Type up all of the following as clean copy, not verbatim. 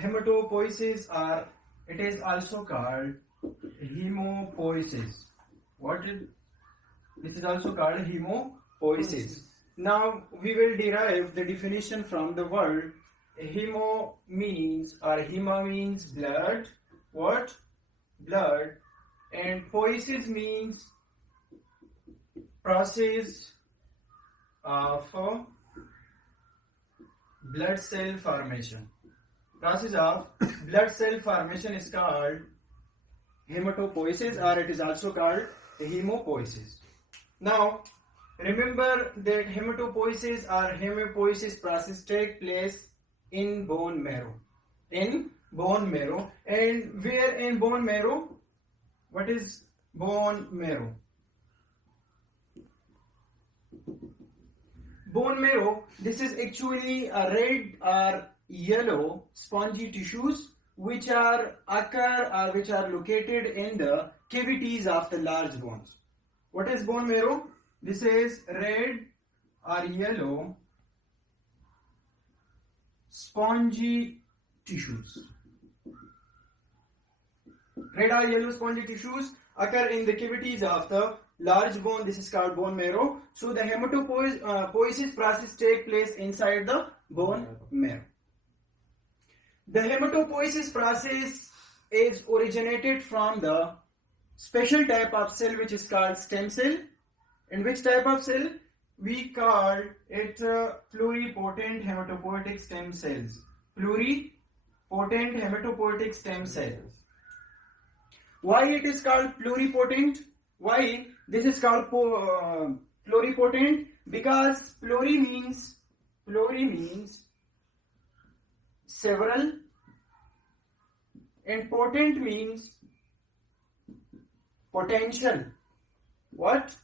hematopoiesis are, it is also called hemopoiesis. This is also called hemopoiesis. Now we will derive the definition from the word. Hemo means, or hema means blood. What? Blood. And poiesis means process of blood cell formation. Process of blood cell formation is called hematopoiesis, or it is also called hemopoiesis. Now remember that hematopoiesis or hemopoiesis process take place in bone marrow. In bone marrow. And where in bone marrow? What is bone marrow? Bone marrow, this is actually a red or yellow spongy tissues which are located in the cavities of the large bones. What is bone marrow? This is red or yellow spongy tissues. Red or yellow spongy tissues occur in the cavities of the large bone. This is called bone marrow. So the hematopoiesis process take place inside the bone marrow. The hematopoiesis process is originated from the special type of cell which is called stem cell. And which type of cell? We call it pluripotent hematopoietic stem cells. Pluripotent hematopoietic stem cells. Why it is called pluripotent? Why this is called pluripotent? Because pluri means several, and potent means potential. What?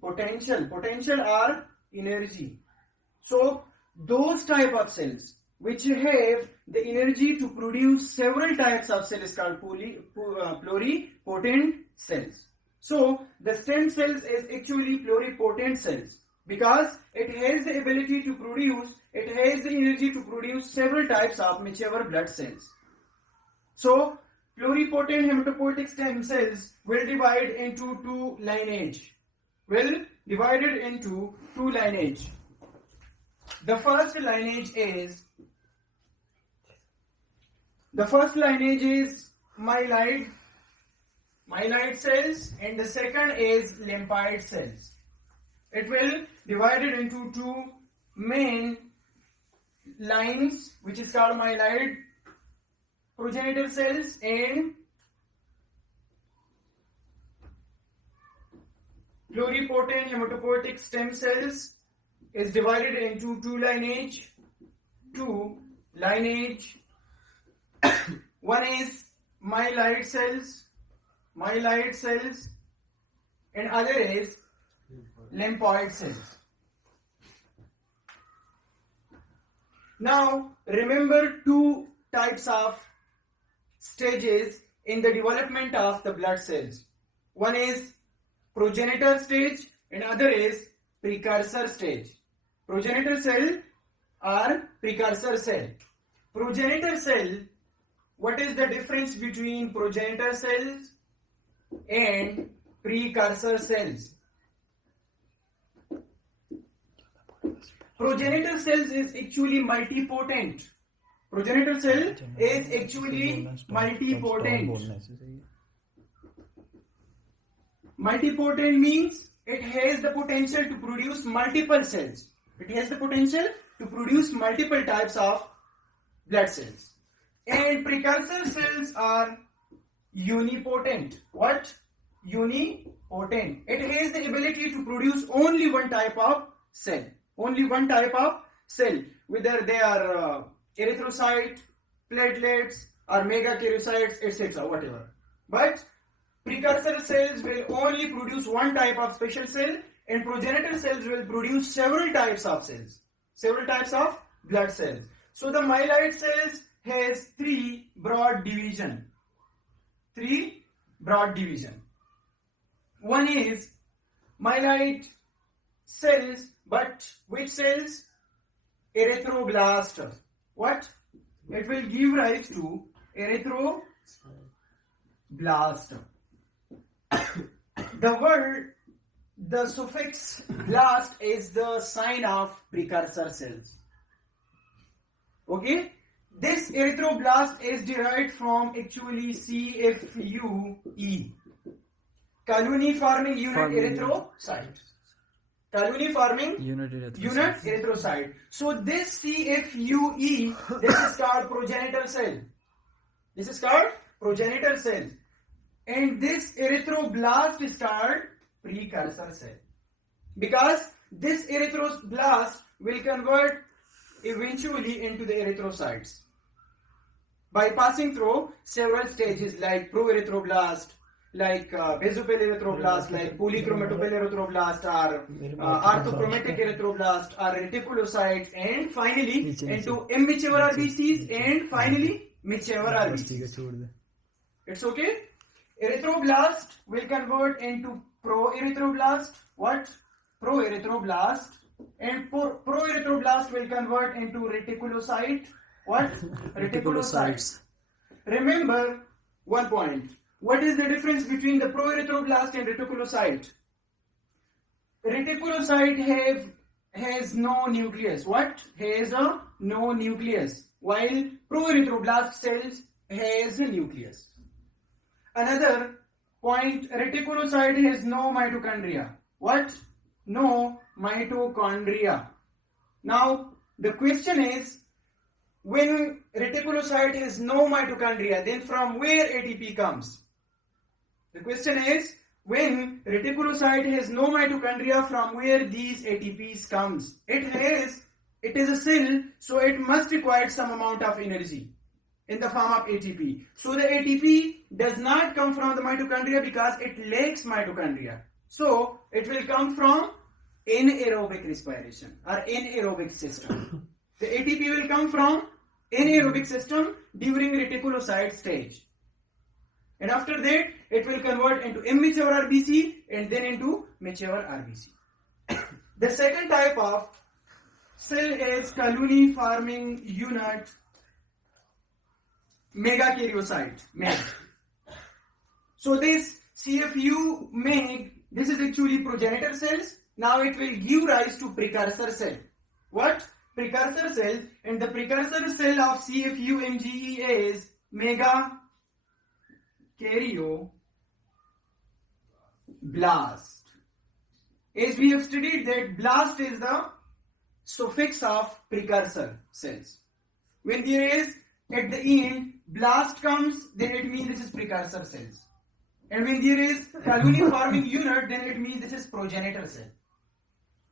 Potential. Potential or energy. So those type of cells which have the energy to produce several types of cells is called pluripotent cells. So the stem cells is actually pluripotent cells because it has the ability to produce, it has the energy to produce several types of mature blood cells. So pluripotent hematopoietic stem cells will divide into two lineage. The first lineage is myeloid cells, and the second is lymphoid cells. It will divided into two main lines, which is called myeloid progenitor cells and pluripotent hematopoietic stem cells is divided into two lineage. One is myeloid cells, and other is lymphoid cells. Now remember two types of stages in the development of the blood cells. One is progenitor stage and other is precursor stage. Progenitor cell or precursor cell. Progenitor cell, what is the difference between progenitor cells and precursor cells? Progenitor cells is actually multipotent. Progenitor cell is actually multipotent. Multipotent means it has the potential to produce multiple cells. It has the potential to produce multiple types of blood cells. And precursor cells are unipotent. What? Unipotent. It has the ability to produce only one type of cell. Only one type of cell. Whether they are erythrocyte, platelets, or megakaryocytes, etc. Whatever. But precursor cells will only produce one type of special cell, and progenitor cells will produce several types of cells. Several types of blood cells. So the myeloid cells has three broad division. One is myeloid cells, but which cells? Erythroblast. What? it will give rise to erythroblast. The suffix blast is the sign of precursor cells. Okay, this erythroblast is derived from actually CFUE, colony forming unit erythrocyte. Colony forming unit erythrocyte. So this CFUE, this is called progenitor cell. This is called progenitor cell. And this erythroblast is called precursor cell. Because this erythroblast will convert eventually into the erythrocytes by passing through several stages like proerythroblast, like basopel erythroblast, like polychromatopel erythroblast, or orthochromatic erythroblast, or reticulocytes, and finally into immature RBCs, and finally mature RBCs. It's okay? Erythroblast will convert into proerythroblast. What? Proerythroblast. And proerythroblast will convert into reticulocyte. What? Reticulocytes. Remember one point. What is the difference between the proerythroblast and reticulocyte? Reticulocyte has no nucleus. What? Has no nucleus. While proerythroblast cells has a nucleus. Another point, reticulocyte has no mitochondria. What? No mitochondria. Now, the question is, when reticulocyte has no mitochondria, then from where ATP comes? The question is, when reticulocyte has no mitochondria, from where these ATPs comes? It is a cell, so it must require some amount of energy in the form of ATP. So the ATP does not come from the mitochondria because it lacks mitochondria. So it will come from anaerobic respiration or anaerobic system. The ATP will come from anaerobic system during reticulocyte stage. And after that, it will convert into immature RBC and then into mature RBC. The second type of cell is colony forming unit megakaryocyte. So this CFU this is actually progenitor cells. Now it will give rise to precursor cell. What? Precursor cell, and the precursor cell of CFU MGE is megakaryoblast. As we have studied that blast is the suffix of precursor cells. When there is at the end blast comes, then it means this is precursor cells. And when there is colony forming unit, then it means this is progenitor cell.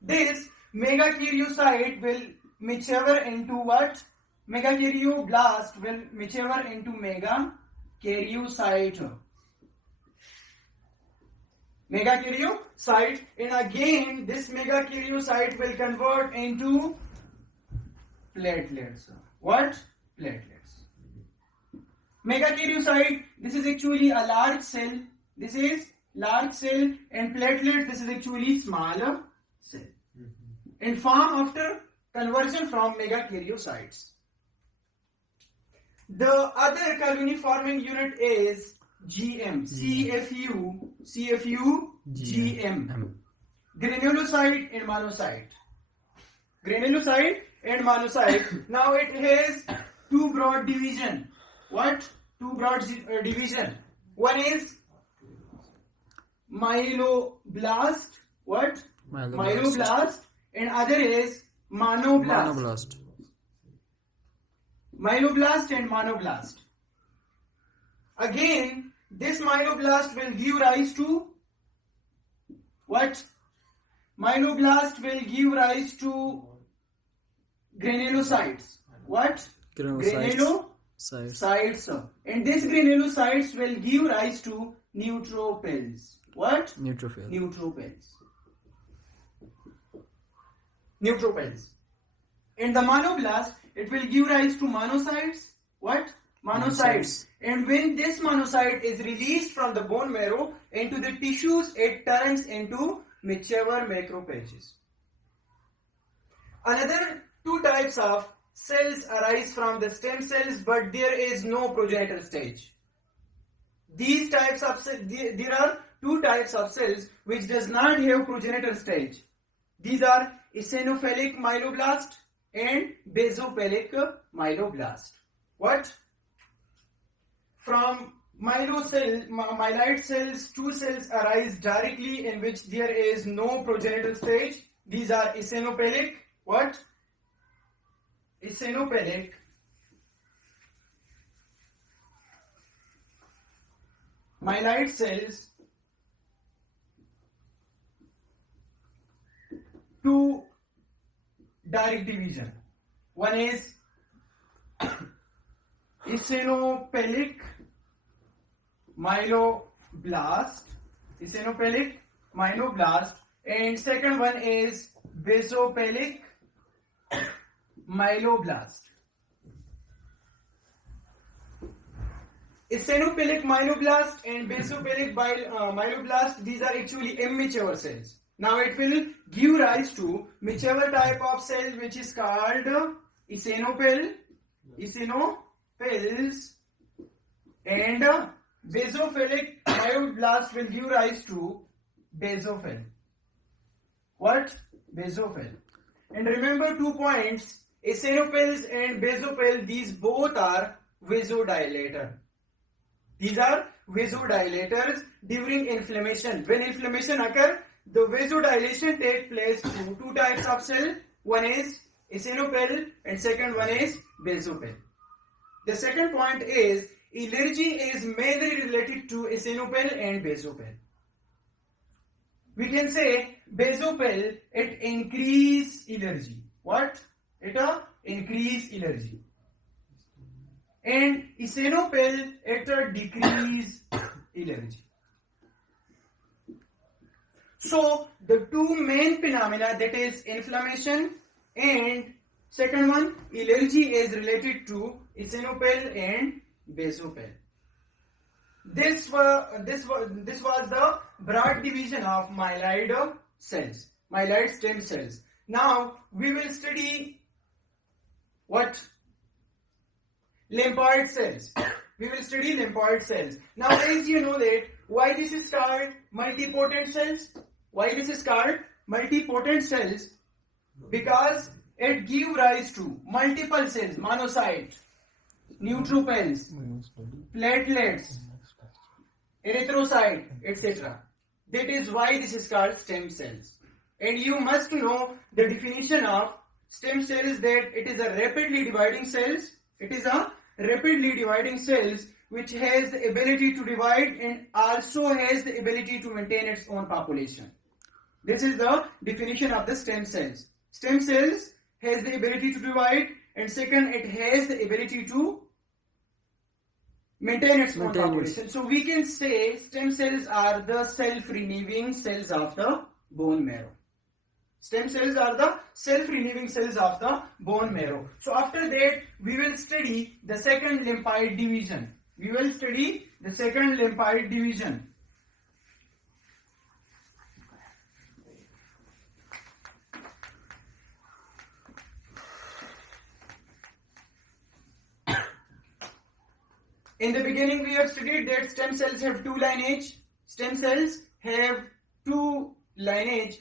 This megakaryocyte will mature into what? Megakaryoblast will mature into megakaryocyte. Megakaryocyte, and again this megakaryocyte will convert into platelets. What? Platelets. Megakaryocyte, this is actually a large cell. This is large cell, and platelet, this is actually smaller cell. And form after conversion from megakaryocytes. The other colony forming unit is GM, CFU, GM. Granulocyte and monocyte. Granulocyte and monocyte. Now it has two broad division. What? Two broad division. One is myeloblast. What? Myeloblast. And other is monoblast. Myeloblast and monoblast. Again, this myeloblast will give rise to what? Myeloblast will give rise to granulocytes. What? Granulocytes. And this granulocytes will give rise to neutrophils. What? Neutrophils. In the monoblast, it will give rise to monocytes. What? Monocytes. And when this monocyte is released from the bone marrow into the tissues, it turns into mature macrophages. Another two types of cells arise from the stem cells, but there is no progenitor stage. These types of cells, there are two types of cells which does not have progenitor stage. These are eosinophilic myeloblast and basophilic myeloblast. What? From myeloid cells, two cells arise directly in which there is no progenitor stage. These are eosinophilic. What? Eosinophilic myeloid cells. Two direct division. One is eosinophilic myeloblast, and second one is basophilic myeloblast. Eosinophilic myeloblast and basophilic myeloblast, these are actually immature cells. Now it will give rise to mature type of cell which is called eosinophils, and basophilic myeloblast will give rise to basophil. What? Basophil. And remember 2 points, eosinophils and basophil, these both are vasodilator. These are vasodilators during inflammation. When inflammation occurs, the vasodilation takes place through two types of cell. One is eosinophil and second one is basophil. The second point is allergy is mainly related to eosinophil and basophil. We can say basophil, it increase allergy. What? It increase allergy. And eosinophil, it decrease allergy. So the two main phenomena, that is inflammation and second one allergy, is related to eosinophil and basophil. This was the broad division of myeloid cells, myeloid stem cells. Now we will study what? Lymphoid cells. We will study lymphoid cells. Now as you know that why this is called multipotent cells? Why this is called multipotent cells? Because it gives rise to multiple cells, monocytes, neutrophils, platelets, erythrocyte, etc. That is why this is called stem cells. And you must know the definition of stem cells, that it is a rapidly dividing cells. It is a rapidly dividing cells which has the ability to divide and also has the ability to maintain its own population. This is the definition of the stem cells. Stem cells has the ability to divide, and second, it has the ability to maintain its own population. So we can say stem cells are the self-renewing cells of the bone marrow. Stem cells are the self-renewing cells of the bone marrow. So after that, we will study the second lymphoid division. We will study the second lymphoid division. In the beginning, we have studied that stem cells have two lineage. Stem cells have two lineage.